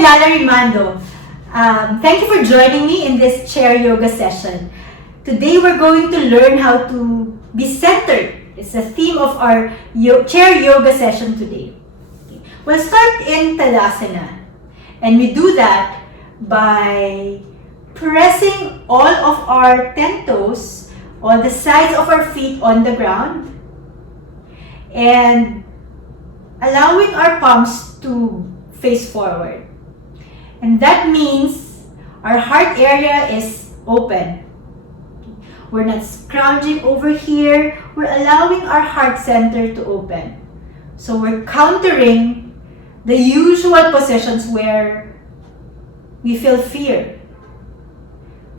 I'm Lala Rimando. Thank you for joining me in this chair yoga session. Today we're going to learn how to be centered. It's the theme of our chair yoga session today. Okay. We'll start in Tadasana, and we do that by pressing all of our 10 toes on the sides of our feet on the ground and allowing our palms to face forward. And that means our heart area is open. We're not scrounging over here. We're allowing our heart center to open. So we're countering the usual positions where we feel fear.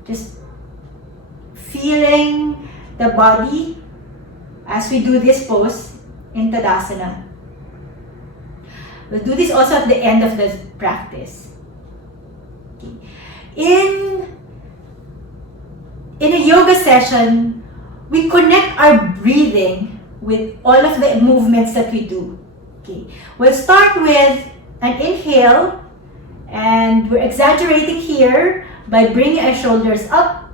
Just feeling the body as we do this pose in Tadasana. We'll do this also at the end of the practice. Okay. In a yoga session, we connect our breathing with all of the movements that we do. Okay. We'll start with an inhale, and we're exaggerating here by bringing our shoulders up,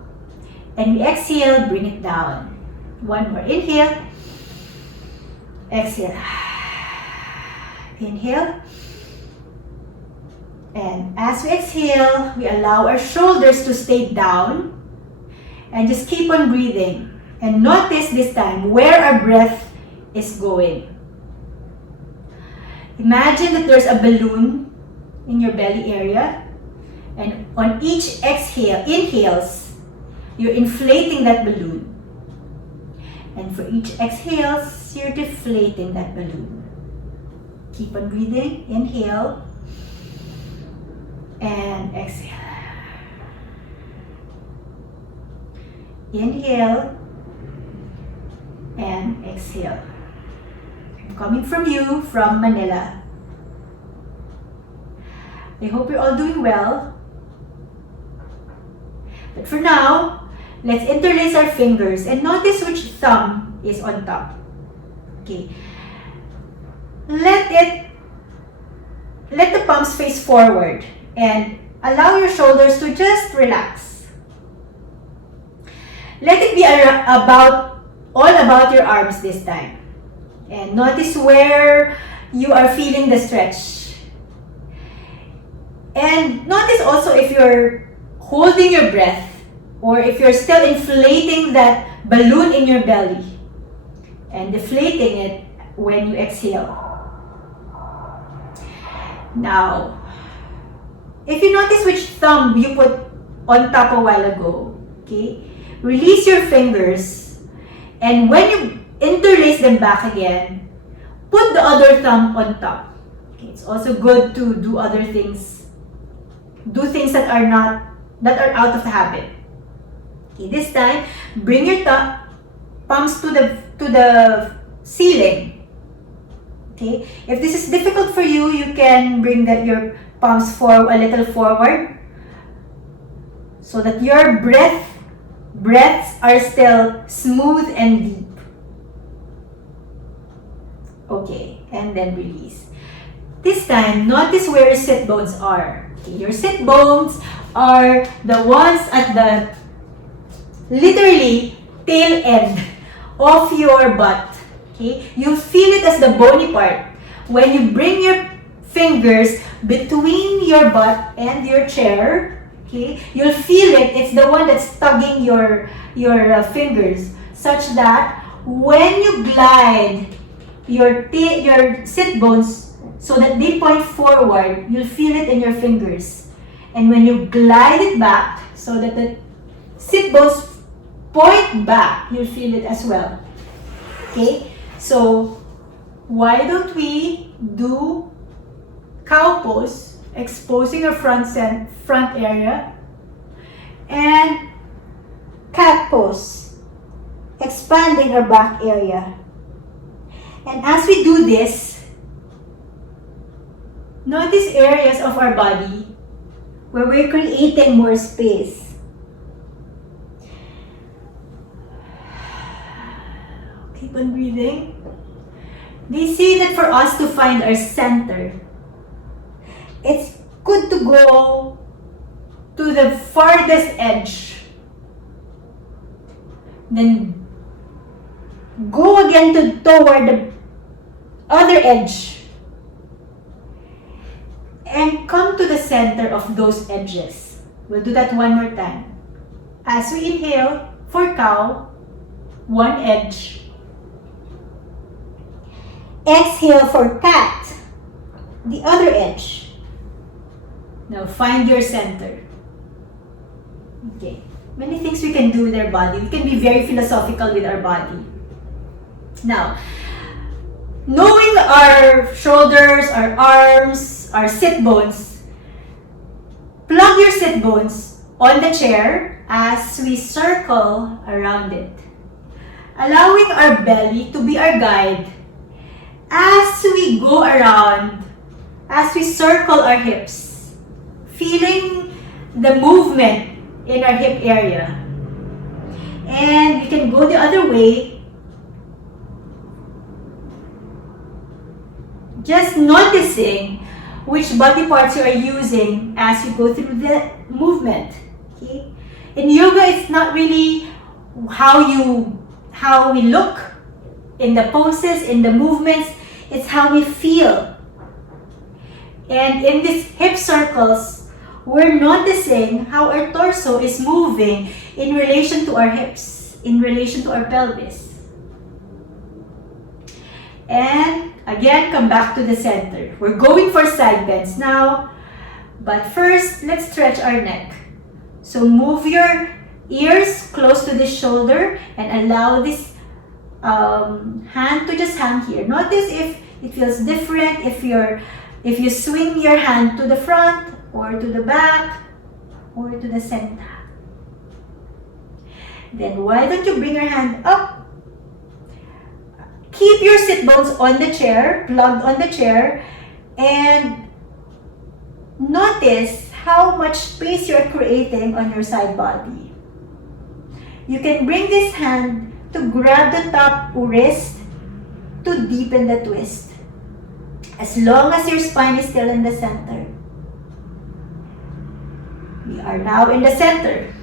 and we exhale, bring it down. One more inhale, exhale. Inhale, and as we exhale, we allow our shoulders to stay down and just keep on breathing. And notice this time where our breath is going. Imagine that there's a balloon in your belly area, and on each inhales, you're inflating that balloon. And for each exhales, you're deflating that balloon. Keep on breathing. Inhale and exhale. Inhale and exhale. I'm coming from you from Manila. I hope you're all doing well. But for now, let's interlace our fingers and notice which thumb is on top. Okay. Let the palms face forward and allow your shoulders to just relax. Let it be all about your arms this time. And notice where you are feeling the stretch. And notice also if you're holding your breath or if you're still inflating that balloon in your belly and deflating it when you exhale. Now, if you notice which thumb you put on top a while ago, okay, release your fingers, and when you interlace them back again, put the other thumb on top. Okay, it's also good to do other things, do things that are out of habit. Okay, this time, bring your palms to the ceiling. Okay. If this is difficult for you, you can bring your palms a little forward so that your breaths are still smooth and deep. Okay, and then release. This time, notice where your sit bones are. Okay, your sit bones are the ones at the literally tail end of your butt. Okay, you feel it as the bony part. When you bring your fingers between your butt and your chair, okay, you'll feel it. It's the one that's tugging your fingers, such that when you glide your sit bones so that they point forward, you'll feel it in your fingers. And when you glide it back so that the sit bones point back, you'll feel it as well. Okay. So, why don't we do cow pose, exposing our front area, and cat pose, expanding our back area. And as we do this, notice areas of our body where we're creating more space. Keep on breathing. They say that for us to find our center, it's good to go to the farthest edge. Then go again toward the other edge. And come to the center of those edges. We'll do that one more time. As we inhale, for cow, one edge. Exhale for cat, the other edge. Now find your center. Okay. Many things we can do with our body. We can be very philosophical with our body. Now, knowing our shoulders, our arms, our sit bones, plug your sit bones on the chair as we circle around it. Allowing our belly to be our guide as we go around, as we circle our hips, feeling the movement in our hip area. And we can go the other way, just noticing which body parts you are using as you go through the movement. Okay? In yoga, it's not really how we look in the poses, in the movements, it's how we feel. And in these hip circles, we're noticing how our torso is moving in relation to our hips, in relation to our pelvis. And again, come back to the center. We're going for side bends now, but first, let's stretch our neck. So move your ears close to the shoulder and allow this hand to just hang here. Notice if it feels different, if you swing your hand to the front or to the back or to the center. Then why don't you bring your hand up? Keep your sit bones on the chair, plugged on the chair, and notice how much space you're creating on your side body. You can bring this hand to grab the top wrist to deepen the twist. As long as your spine is still in the center. We are now in the center.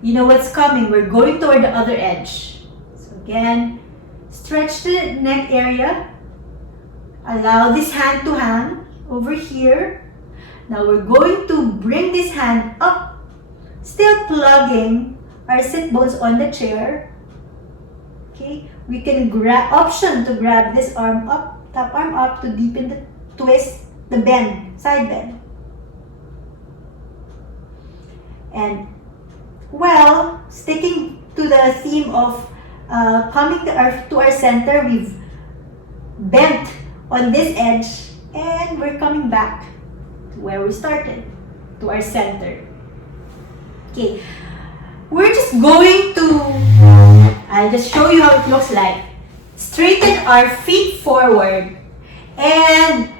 You know what's coming. We're going toward the other edge. So again, stretch the neck area. Allow this hand to hang over here. Now we're going to bring this hand up, still plugging our sit bones on the chair. Okay, we can option to grab this arm up, top arm up to deepen the twist, the bend, side bend. And well, sticking to the theme of coming to our center, we've bent on this edge and we're coming back to where we started, to our center. Okay, we're just going to, I'll just show you how it looks like. Straighten our feet forward and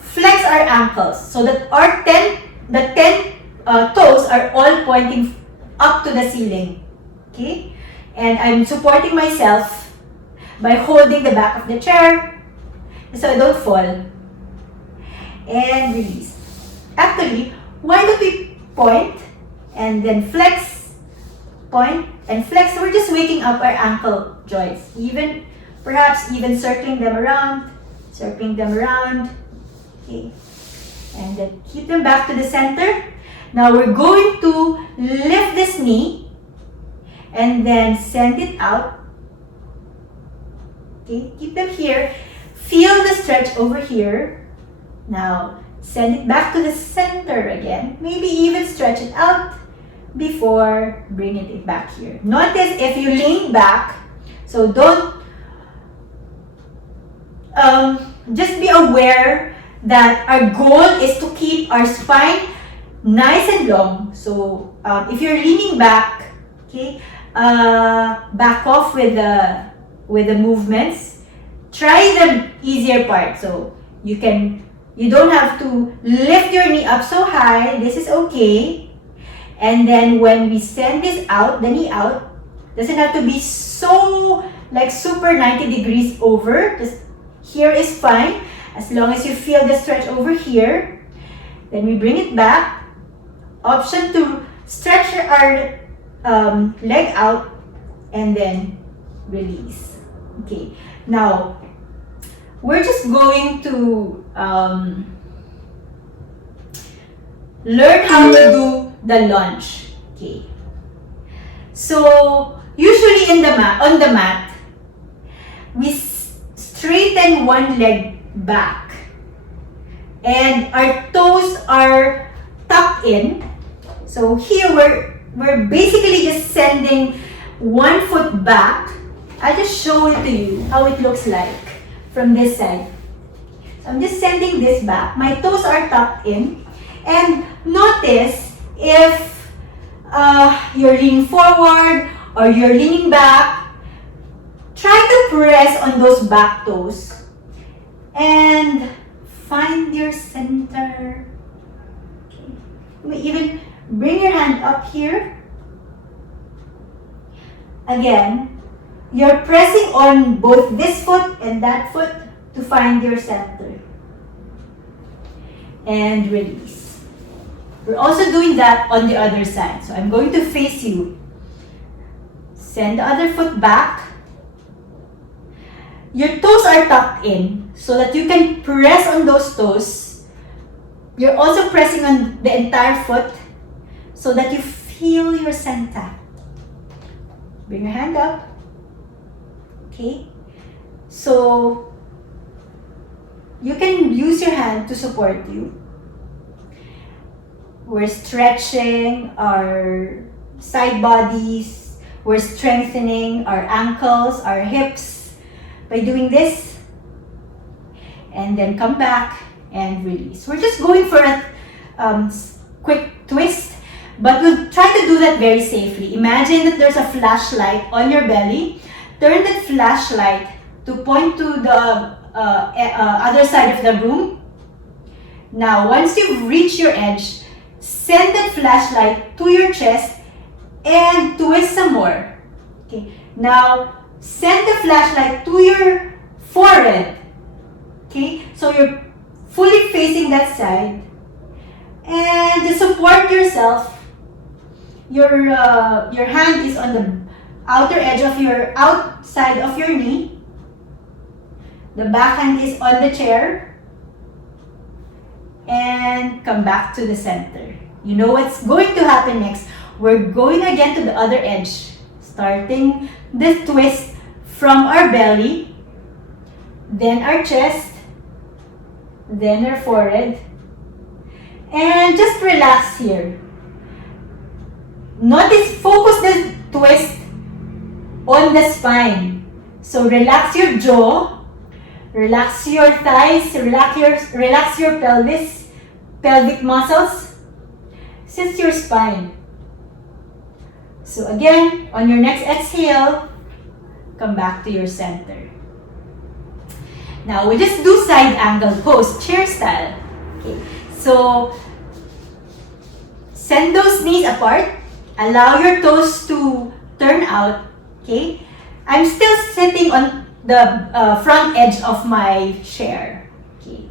flex our ankles so that the 10 toes are all pointing up to the ceiling. Okay? And I'm supporting myself by holding the back of the chair so I don't fall. And release. Actually, why don't we point and then flex, point and flex? We're just waking up our ankle joints. Perhaps even circling them around. Okay. And then keep them back to the center. Now we're going to lift this knee and then send it out. Okay, keep them here. Feel the stretch over here. Now send it back to the center again. Maybe even stretch it out before bringing it back here. Notice if you lean back, so don't, just be aware that our goal is to keep our spine nice and long. So if you're leaning back, okay, back off with the movements. Try the easier part. So you don't have to lift your knee up so high. This is okay. And then when we send this out, the knee out, doesn't have to be so like super 90 degrees over. Just here is fine. As long as you feel the stretch over here, then we bring it back. Option to stretch our leg out and then release. Okay, now we're just going to learn how to do the lunge. Okay, so usually on the mat, we straighten one leg back and our toes are tucked in. So here we're basically just sending one foot back. I'll just show it to you how it looks like from this side. So I'm just sending this back. My toes are tucked in. And notice if you're leaning forward or you're leaning back, try to press on those back toes and find your center. Okay. You may even bring your hand up here. Again, you're pressing on both this foot and that foot to find your center. And release. We're also doing that on the other side. So I'm going to face you. Send the other foot back. Your toes are tucked in so that you can press on those toes. You're also pressing on the entire foot so that you feel your center. Bring your hand up. Okay? So, you can use your hand to support you. We're stretching our side bodies. We're strengthening our ankles, our hips by doing this. And then come back and release. We're just going for a quick twist. But we'll try to do that very safely. Imagine that there's a flashlight on your belly. Turn that flashlight to point to the other side of the room. Now, once you've reached your edge, send that flashlight to your chest and twist some more. Okay. Now, send the flashlight to your forehead. Okay. So you're fully facing that side. And to support yourself, your hand is on the outer edge of your outside of your knee. The back hand is on the chair. And come back to the center. You know what's going to happen next. We're going again to the other edge. Starting this twist from our belly. Then our chest. Then our forehead. And just relax here. Notice, focus the twist on the spine. So relax your jaw, relax your thighs, relax your pelvis, pelvic muscles, since your spine. So again, on your next exhale, come back to your center. Now we just do side angle pose, chair style. Okay. So send those knees apart. Allow your toes to turn out, okay? I'm still sitting on the front edge of my chair, okay?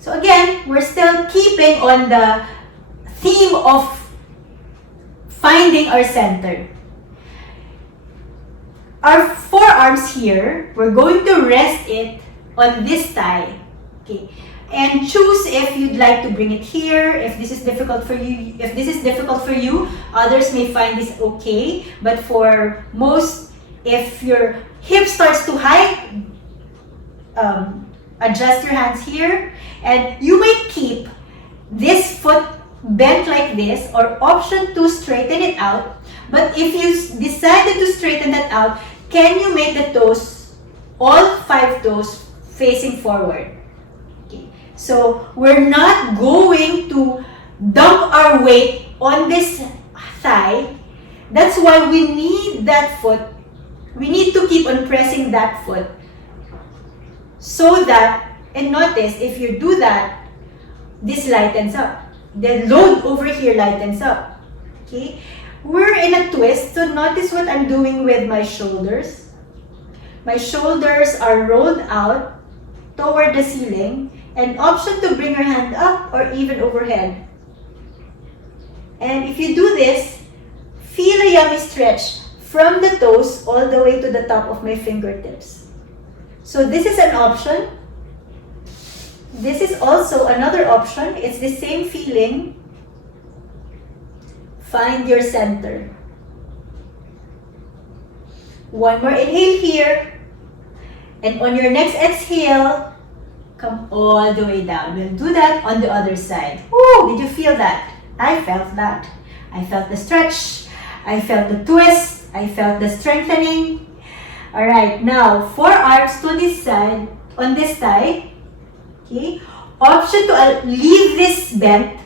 So again, we're still keeping on the theme of finding our center. Our forearms here, we're going to rest it on this thigh, okay? And choose if you'd like to bring it here, if this is difficult for you. If this is difficult for you, others may find this okay. But for most, if your hip starts to hike, adjust your hands here. And you might keep this foot bent like this, or option to straighten it out. But if you decided to straighten that out, can you make the toes, all 5 toes, facing forward? So we're not going to dump our weight on this thigh. That's why we need that foot. We need to keep on pressing that foot. So that, and notice, if you do that, this lightens up. The load over here lightens up. Okay? We're in a twist, so notice what I'm doing with my shoulders. My shoulders are rolled out. toward the ceiling, and option to bring your hand up or even overhead. And if you do this, feel a yummy stretch from the toes all the way to the top of my fingertips. So this is an option. This is also another option. It's the same feeling. Find your center. One more inhale here. And on your next exhale, come all the way down. We'll do that on the other side. Woo! Did you feel that? I felt that. I felt the stretch. I felt the twist. I felt the strengthening. Alright, now forearms to this side, on this side. Okay. Option to leave this bent,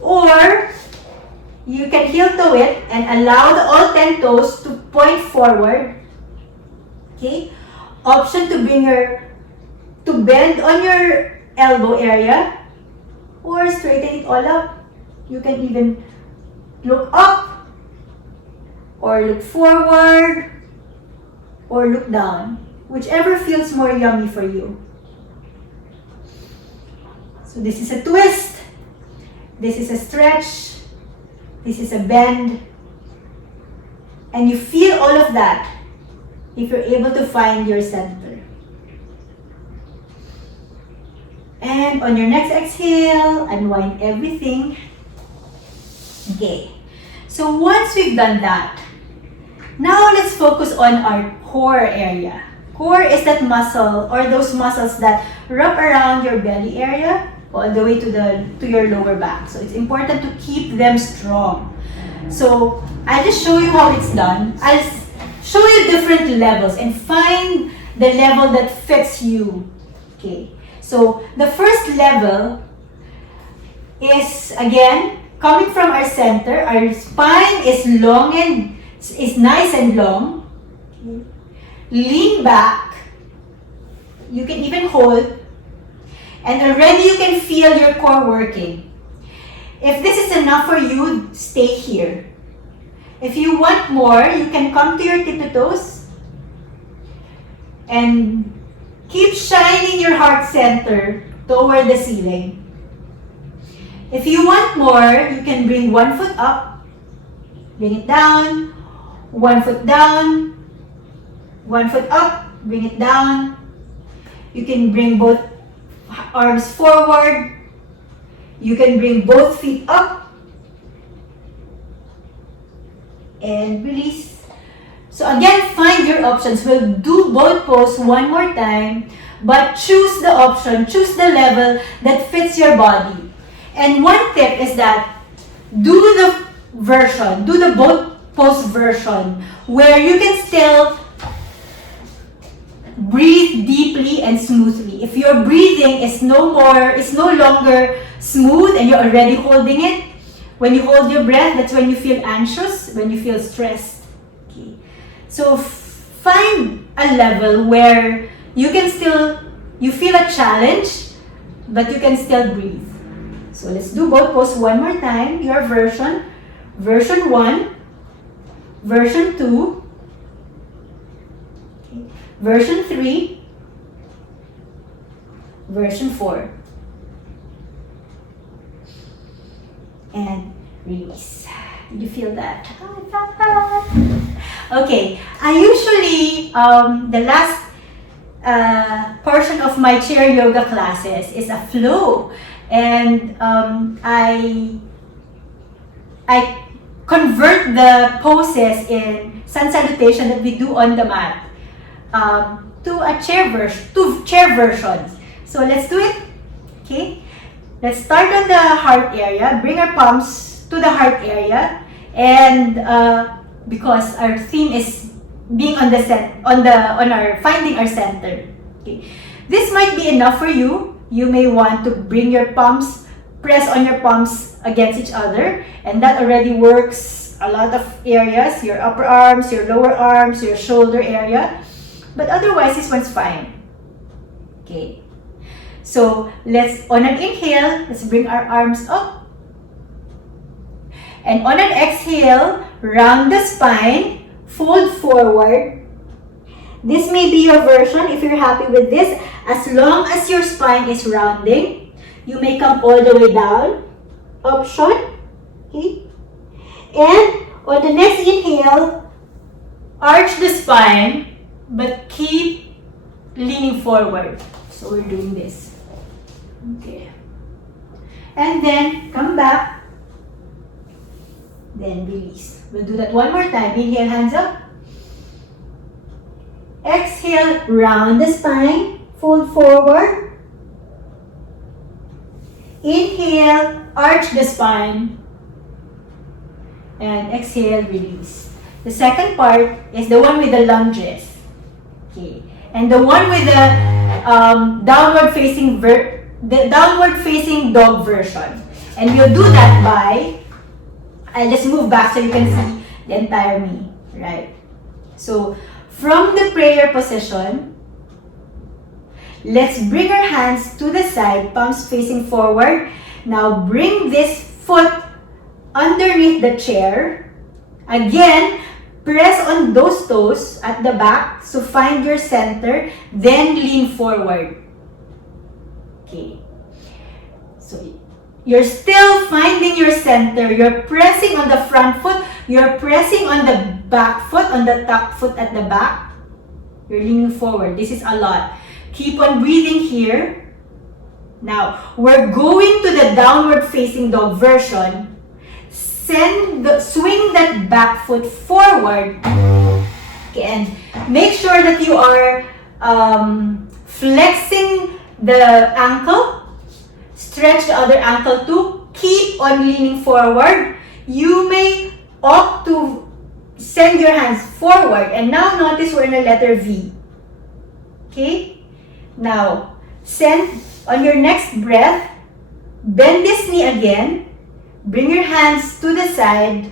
or you can heel toe it and allow all 10 toes to point forward. Okay. Option to bend on your elbow area, or straighten it all up. You can even look up, or look forward, or look down. Whichever feels more yummy for you. So this is a twist. This is a stretch. This is a bend. And you feel all of that if you're able to find your center. And on your next exhale, unwind everything. Okay. So once we've done that, now let's focus on our core area. Core is that muscle or those muscles that wrap around your belly area all the way to your lower back. So it's important to keep them strong. So I'll just show you how it's done. I'll show you different levels and find the level that fits you. Okay. So the first level is, again, coming from our center. Our spine is long and is nice and long. Okay. Lean back. You can even hold. And already you can feel your core working. If this is enough for you, stay here. If you want more, you can come to your tippy toes and keep shining your heart center toward the ceiling. If you want more, you can bring 1 foot up, bring it down, 1 foot down, 1 foot up, bring it down. You can bring both arms forward. You can bring both feet up and release. So again, find your options. We'll do both poses one more time, but choose the option, choose the level that fits your body. And one tip is that do the both pose version where you can still breathe deeply and smoothly. If your breathing is no longer smooth and you're already holding it, when you hold your breath, that's when you feel anxious, when you feel stressed. Okay. So find a level where you feel a challenge, but you can still breathe. So let's do both poses one more time. Your version 1, version 2, version 3, version 4, and release. Did you feel that? Okay, I usually, the last portion of my chair yoga classes is a flow, and I convert the poses in sun salutation that we do on the mat to two chair versions. So let's do it. Okay, let's start on the heart area. Bring our palms to the heart area, and because our theme is being on our finding our center. Okay, this might be enough for you. You may want to bring your palms, press on your palms against each other, and that already works a lot of areas, your upper arms, your lower arms, your shoulder area. But otherwise, this one's fine. Okay. So on an inhale, let's bring our arms up. And on an exhale, round the spine, fold forward, This may be your version if you're happy with this. As long as your spine is rounding, you may come all the way down. Option. Okay. And on the next inhale, arch the spine, but keep leaning forward. So we're doing this. Okay. And then come back. Then release. We'll do that one more time. Inhale, hands up. Exhale, round the spine, fold forward. Inhale, arch the spine. And exhale, release. The second part is the one with the lunges. Okay. And the one with the downward facing dog version. And we'll do that by, I'll just move back so you can see the entire me, right? So, from the prayer position, let's bring our hands to the side, palms facing forward. Now bring this foot underneath the chair. Again, press on those toes at the back. So find your center, then lean forward. Okay. So you're still finding your center. You're pressing on the front foot. You're pressing on the back foot, on the top foot at the back. You're leaning forward. This is a lot. Keep on breathing here. Now, we're going to the downward facing dog version. Swing that back foot forward. Okay, and make sure that you are flexing the ankle. Stretch the other ankle too. Keep on leaning forward. You may opt to send your hands forward. And now notice we're in a letter V. Okay? Now, send on your next breath. Bend this knee again. Bring your hands to the side.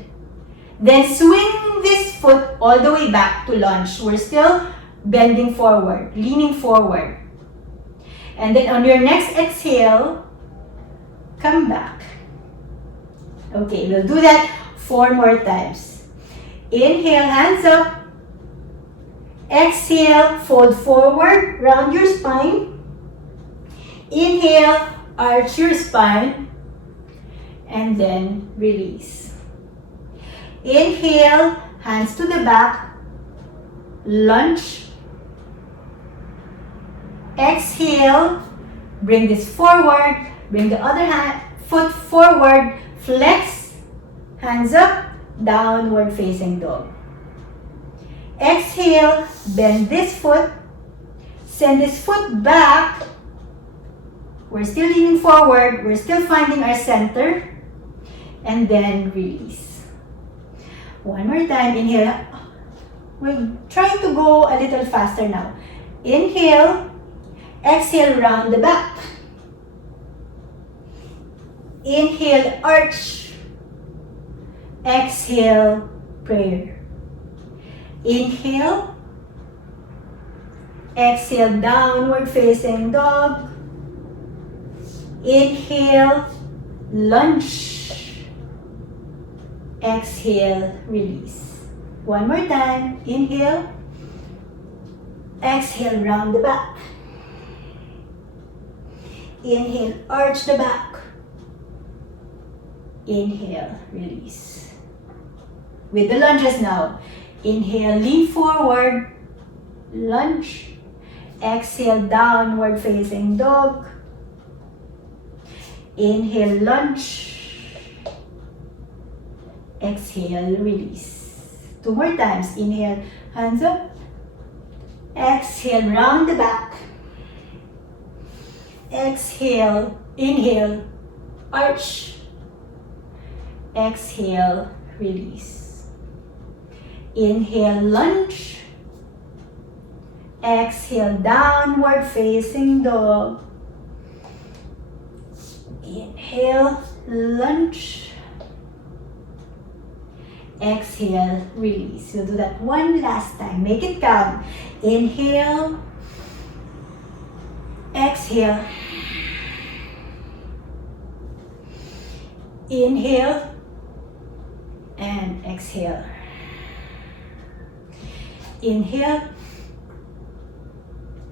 Then swing this foot all the way back to lunge. We're still bending forward, leaning forward. And then on your next exhale, come back. Okay, we'll do that 4 more times. Inhale, hands up. Exhale, fold forward, round your spine. Inhale, arch your spine. And then release. Inhale, hands to the back. Lunge. Exhale, bring this forward. Bring the other foot forward. Flex. Hands up. Downward facing dog. Exhale, bend this foot. Send this foot back. We're still leaning forward. We're still finding our center. And then release. One more time. Inhale. We're trying to go a little faster now. Inhale. Exhale, round the back. Inhale, arch. Exhale, prayer. Inhale. Exhale, downward facing dog. Inhale, lunge. Exhale, release. One more time. Inhale. Exhale, round the back. Inhale, arch the back. Inhale, release. With the lunges now. Inhale, lean forward. Lunge. Exhale, downward facing dog. Inhale, lunge. Exhale, release. 2 more times. Inhale, hands up. Exhale, round the back. Exhale, inhale, arch. Exhale, release. Inhale, lunge. Exhale, downward facing dog. Inhale, lunge. Exhale, release. We'll do that one last time. Make it count. Inhale. Exhale. Inhale. And exhale. Inhale.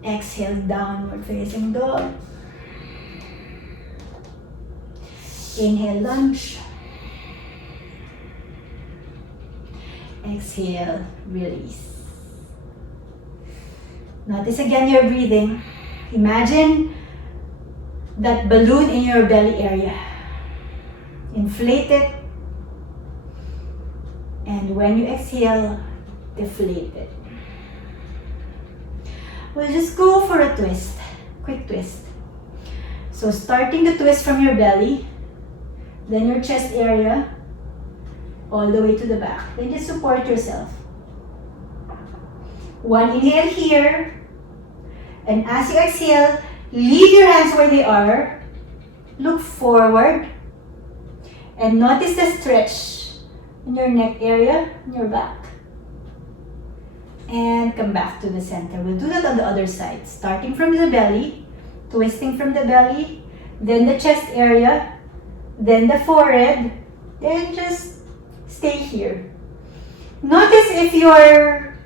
Exhale, downward facing dog. Inhale, lunge. Exhale, release. Notice again your breathing. Imagine that balloon in your belly area. Inflate it. And when you exhale, deflate it. We'll just go for a twist. Quick twist. So starting the twist from your belly, then your chest area, all the way to the back. Then just support yourself. One inhale here. And as you exhale, leave your hands where they are. Look forward. And notice the stretch in your neck area, in your back. And come back to the center. We'll do that on the other side. Starting from the belly, twisting from the belly, then the chest area, then the forehead, then just stay here. Notice if you're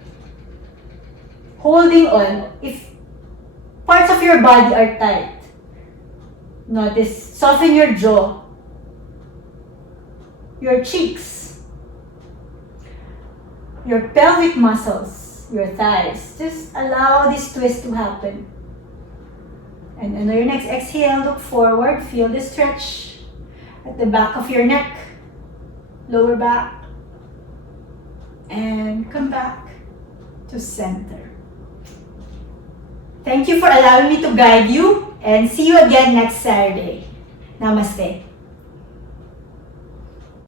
holding on, if parts of your body are tight. Notice, soften your jaw, your cheeks, your pelvic muscles, your thighs. Just allow this twist to happen. And on your next exhale, look forward. Feel the stretch at the back of your neck, lower back, and come back to center. Thank you for allowing me to guide you, and see you again next Saturday. Namaste.